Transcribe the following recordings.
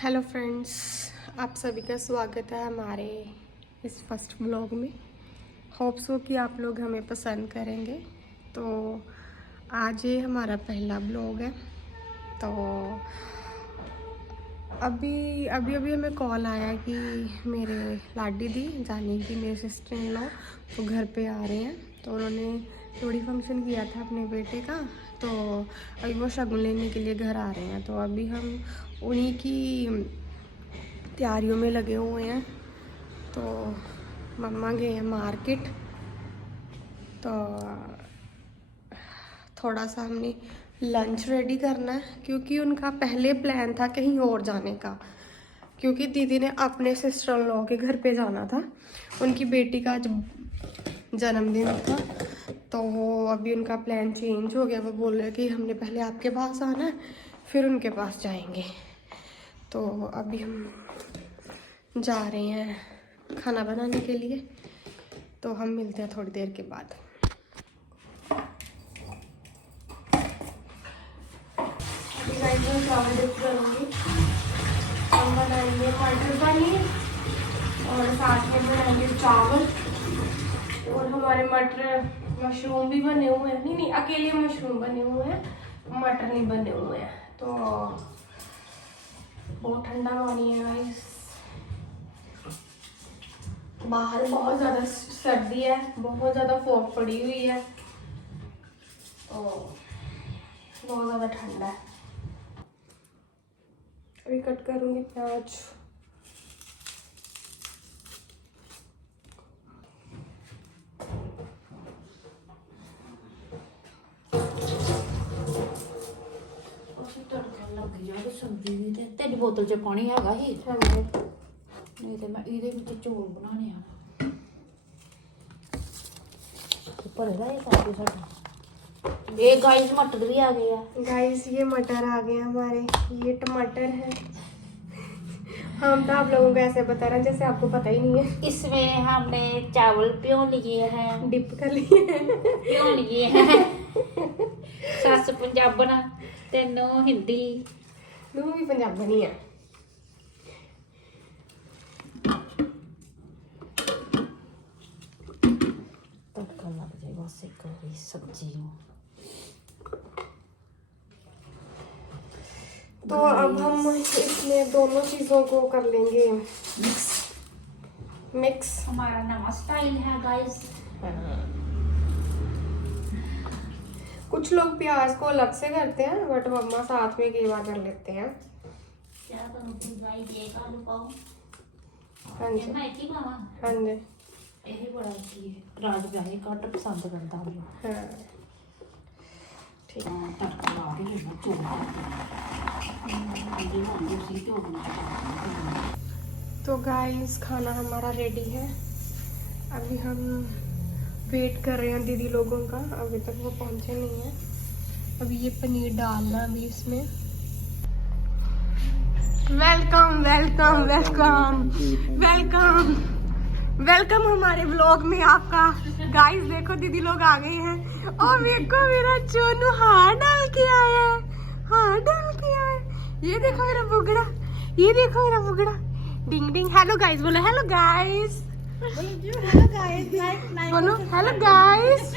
Hello friends, आप सभी का स्वागत है हमारे इस फर्स्ट ब्लॉग में। होप्स हो कि आप लोग हमें पसंद करेंगे। तो आज ये हमारा पहला ब्लॉग है। तो अभी अभी अभी हमें कॉल आया कि मेरे लाडी दी जानी कि मेरे सिस्टर इन लॉ तो घर पे आ रहे हैं। तो उन्होंने थोड़ी फंक्शन किया था अपने बेटे का, तो अभी वो शगुन लेने के लिए घर आ रहे हैं। तो अभी हम उन्हीं की तैयारियों में लगे हुए हैं। तो मम्मा गए हैं मार्केट, तो थोड़ा सा हमने लंच रेडी करना है क्योंकि उनका पहले प्लान था कहीं और जाने का, क्योंकि दीदी ने अपने सिस्टर इन लॉ के घर पे जाना था। उनकी बेटी का आज जन्मदिन था, तो वो अभी उनका प्लान चेंज हो गया। वो बोल रहे कि हमने पहले आपके पास आना है फिर उनके पास जाएंगे। तो अभी हम जा रहे हैं खाना बनाने के लिए, तो हम मिलते हैं थोड़ी देर के बाद। हम बनाएंगे मटर पनीर और साथ में बनाएंगे चावल, और हमारे मटर मशरूम भी बने हुए हैं। नहीं, अकेले मशरूम बने हुए हैं, मटर नहीं बने हुए हैं। तो बहुत ठंडा पानी है गाइस, बाहर बहुत ज़्यादा सर्दी है, बहुत ज़्यादा फॉग पड़ी हुई है, तो बहुत ज़्यादा ठंडा है। अभी कट करूँगी प्याज। सब्जी भी ते तेरी बोतल च पानी हैगा ही नहीं तो मैं ਇਹਦੇ ਵਿੱਚ ਚੌਲ ਬਣਾਣੇ ਆ ਭਰੇਗਾ ਇਹ ਕਾਫੀ ਸਾਡਾ। ये गाइस मटर भी आ गए हैं। गाइस ये मटर आ गए हमारे, ये टमाटर है। हम तो आप लोगों को ऐसे बता रहे हैं जैसे आपको पता ही नहीं है। इसमें हमने चावल प्यो लिए हैं, डिप कर लिए हैं। प्यो लिए हैं। सस पंजाबन ते नो हिंदी, नू भी पंजाबी है। तड़का लग जाएगा सिक गई सब्जी में। तो अब हम इसमें दोनों चीज़ों को कर लेंगे मिक्स। हमारा नया स्टाइल है गाइस। कुछ लोग प्याज को अलग से करते हैं, बट मम्मा साथ में केवा कर लेते हैं। क्या करूँ गाइस, एक आलू पाओ। हाँ जी, मैं एक ही पावा। हाँ जी, यही बड़ा की राज प्यारे घट पसंद करता हूँ। हाँ ठीक है। तड़का ला के लेना चौल तो गाइस खाना हमारा रेडी है। अभी हम वेट कर रहे हैं दीदी लोगों का, अभी तक वो पहुंचे नहीं हैं। अभी ये पनीर डालना अभी इसमें। Welcome welcome welcome welcome welcome हमारे व्लॉग में आपका। गाइस देखो दीदी लोग आ गए हैं, और देखो मेरा चोनू हार डाल के आया है, हार डाल के आया है। ये देखो मेरा बुगड़ा, ये देखो मेरा बुगड़ा। डिंग डिंग। हेलो गाइस बोलो, हेलो गाइस बोलो, हेलो गाइस।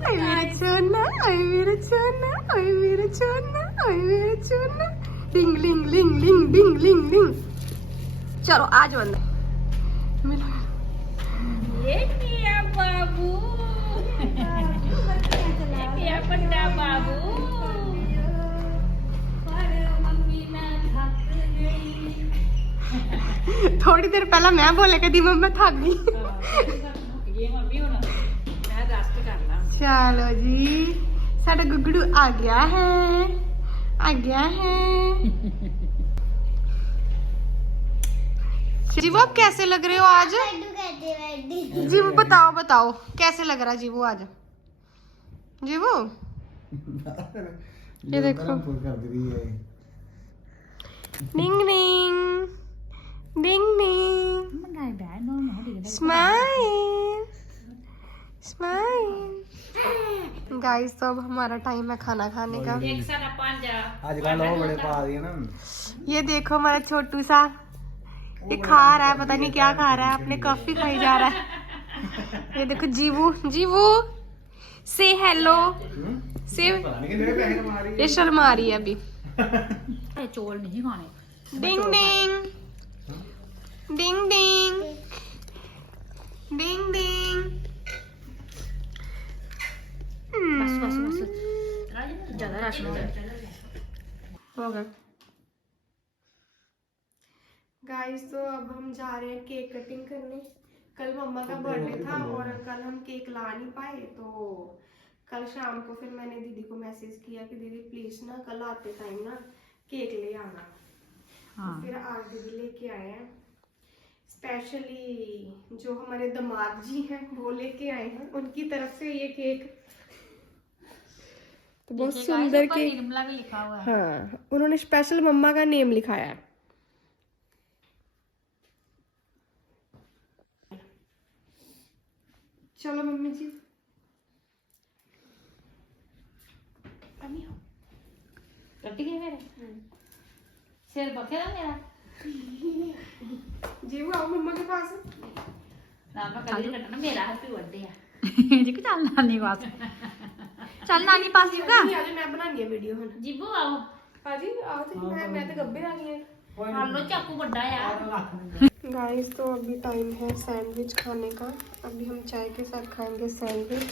ओए मेरा चोना, ओए मेरा चोना, ओए मेरा चोना, ओए मेरा चोना। डिंग लिंग लिंग लिंग डिंग लिंग लिंग। चलो आज अंदर मिलो। ये पिया बाबू, ये पिया बड़ा बाबू। मम्मी मैं थक गई। थोड़ी देर पहला मैं बोले कदी मम्मा थक गई। ये मम्मी होना मैं रेस्ट करना। चलो जी, साडा गुगड़ू आ गया है, आ गया है। जीवो आप कैसे लग रहे हो आज? जीवो बताओ बताओ कैसे लग रहा जीवो आज? जीवो ये देखो, डिंग डिंग डिंग डिंग, स्माइल स्माइल। गाइस तो अब हमारा टाइम है खाना खाने का। एक सारा पांजा आजकल वो बड़े पा दिए ना। ये देखो हमारा छोटू सा, ये खा रहा है, पता नहीं क्या खा रहा है, अपने कॉफी खाई जा रहा है। ये देखो जीवू, जीवू से हेलो से, पता नहीं कि मेरे पैसे कमा रही है। ये शर्मा रही है अभी। चौल नहीं खाने। डिंग डिंग डिंग डिंग डिंग डिंग। बस बस बस ज्यादा राशन हो गया। गाइस तो अब हम जा रहे हैं केक कटिंग करने। कल मम्मा का बर्थडे था और कल हम केक ला नहीं पाए, तो कल शाम को फिर मैंने दीदी को मैसेज किया कि दीदी प्लीज ना कल आते टाइम ना केक ले आना। हाँ। तो फिर आज दीदी लेके आए हैं, स्पेशली जो हमारे दामाद जी हैं वो लेके आए हैं, उनकी तरफ से ये केक। तो बहुत सुंदर केक, निर्मला भी लिखा हुआ है। हाँ उन्होंने स्पेशल मम्मा का नेम लिखाया है। चलो मम्मी जी। कट गया मेरा सिर बखेरा मेरा। जी वो आओ मम्मा के पास। ना मैं कल ही कटना, मेरा हैप्पी बर्थडे है जी। चल नानी पास, चल नानी पास जी का। नहीं आज मैं बनानी है वीडियो हुन। जीबू आओ। हाजी आओ तो मैं तो गब्बे आ गई है। हालो चाकू बड़ा यार। गाइस तो अभी टाइम है सैंडविच खाने का। अभी हम चाय के साथ खाएंगे सैंडविच।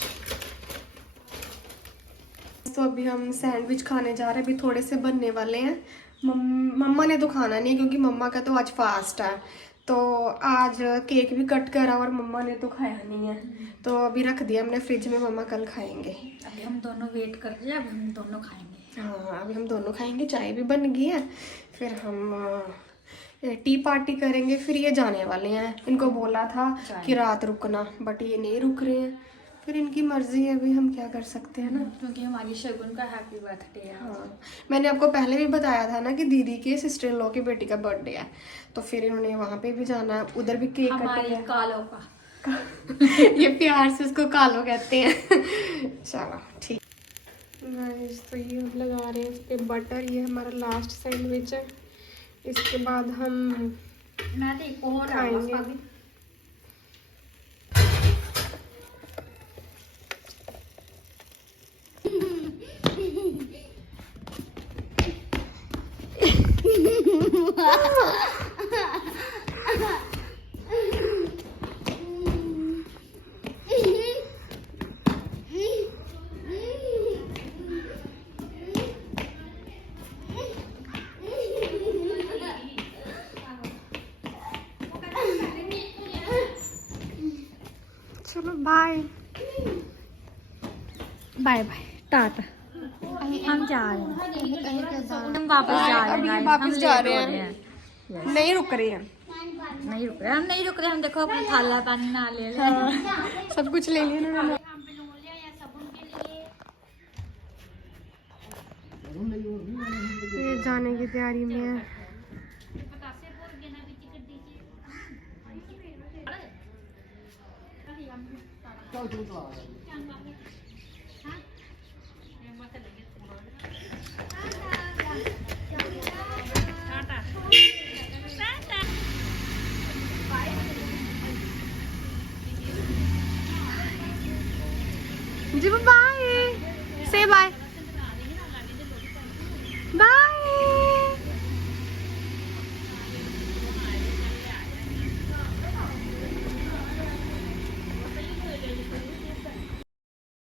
तो अभी हम सैंडविच खाने जा रहे हैं, अभी थोड़े से बनने वाले हैं। मम्मा ने तो खाना नहीं है क्योंकि मम्मा का तो आज फास्ट है, तो आज केक भी कट करा और मम्मा ने तो खाया नहीं है, तो अभी रख दिया हमने फ्रिज में, मम्मा कल खाएंगे। अभी हम दोनों वेट कर रहे हैं, अब हम दोनों खाएंगे। हाँ अभी हम दोनों खाएंगे, चाय भी बन गई है, फिर हम टी पार्टी करेंगे। फिर ये जाने वाले हैं, इनको बोला था कि रात रुकना, बट ये नहीं रुक रहे हैं। फिर इनकी मर्जी है, अभी हम क्या कर सकते हैं ना, क्योंकि हमारी शगुन का हैप्पी बर्थडे है। हाँ मैंने आपको पहले भी बताया था ना कि दीदी के सिस्टर इन लॉ की बेटी का बर्थडे है, तो फिर इन्होंने वहाँ पे भी जाना है, उधर भी केक हमारी कटेगा। कालों का ये प्यार से उसको कालो कहते हैं। चलो ठीक। गाइस तो ये हम लगा रहे हैं इस पे बटर, ये हमारा लास्ट सैंडविच है, इसके बाद हम मैं तो एक और खाएंगे। चलो बाय बाय बाय टाटा। हम जा रहे हैं, हम वापस जा रहे हैं। अभी guys, वापस हम जा late रहे हो हैं, नहीं रुक रहे हैं, नहीं रुक रहे, हम नहीं रुक रहे। हम देखो अपना थाला पानी ना ले ले। सब कुछ ले लिया उन्होंने। ये जाने की तैयारी में है। चल तू चला।